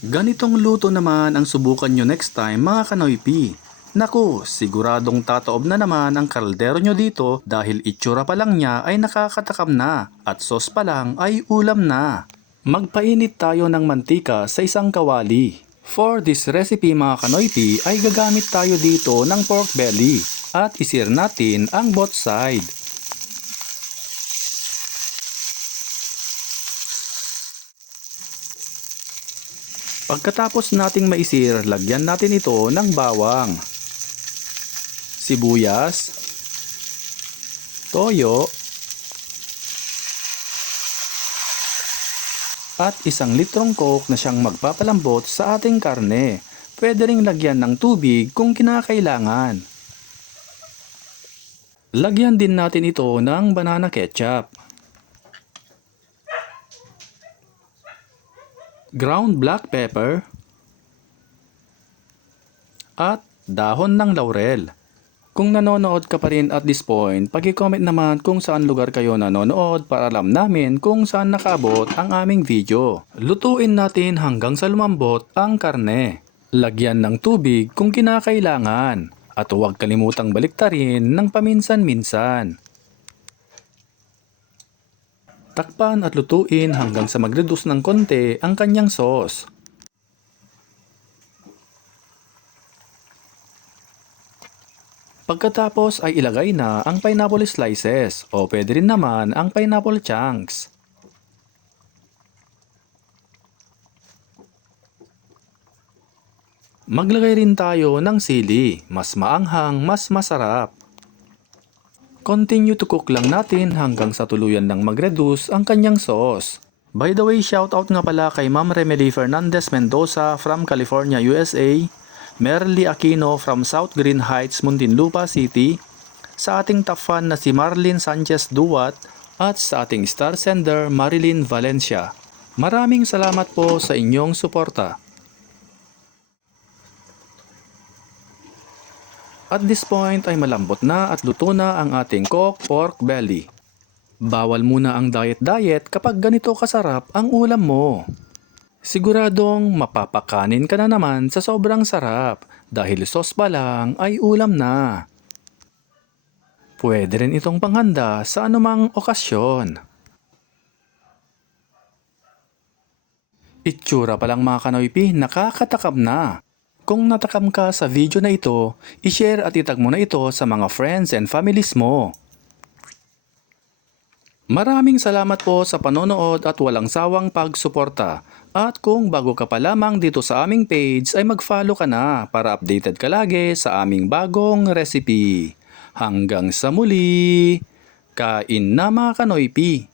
Ganitong luto naman ang subukan nyo next time mga kanoypi. Naku, siguradong tataob na naman ang kaldero nyo dito dahil itsura pa lang niya ay nakakatakam na at sauce pa lang ay ulam na. Magpainit tayo ng mantika sa isang kawali. For this recipe mga kanoypi ay gagamit tayo dito ng pork belly at isir natin ang both side. Pagkatapos nating maisir, lagyan natin ito ng bawang, sibuyas, toyo, at 1 litrong coke na siyang magpapalambot sa ating karne. Pwede ring lagyan ng tubig kung kinakailangan. Lagyan din natin ito ng banana ketchup, ground black pepper, at dahon ng laurel. Kung nanonood ka pa rin at this point, paki-comment naman kung saan lugar kayo nanonood para alam namin kung saan nakaabot ang aming video. Lutuin natin hanggang sa lumambot ang karne. Lagyan ng tubig kung kinakailangan. At huwag kalimutang baliktarin ng paminsan-minsan. Takpan at lutuin hanggang sa mag-reduce ng konti ang kanyang sauce. Pagkatapos ay ilagay na ang pineapple slices o pwede rin naman ang pineapple chunks. Maglagay rin tayo ng sili, mas maanghang, mas masarap. Continue to cook lang natin hanggang sa tuluyan ng mag-reduce ang kanyang sauce. By the way, shoutout nga pala kay Ma'am Remedy Fernandez Mendoza from California, USA, Merly Aquino from South Green Heights, Muntinlupa City, sa ating top fan na si Marlene Sanchez Duwat at sa ating star sender Marilyn Valencia. Maraming salamat po sa inyong suporta. At this point ay malambot na at luto na ang ating cooked pork belly. Bawal muna ang diet kapag ganito kasarap ang ulam mo. Siguradong mapapakanin ka na naman sa sobrang sarap dahil sauce pa lang ay ulam na. Pwede rin itong panghanda sa anumang okasyon. Itsura pa lang mga kanoypi, nakakatakam na. Kung natakam ka sa video na ito, i-share at itag mo na ito sa mga friends and families mo. Maraming salamat po sa panonood at walang sawang pagsuporta. At kung bago ka pa lamang dito sa aming page ay mag-follow ka na para updated ka lagi sa aming bagong recipe. Hanggang sa muli, kain na mga kanoypi!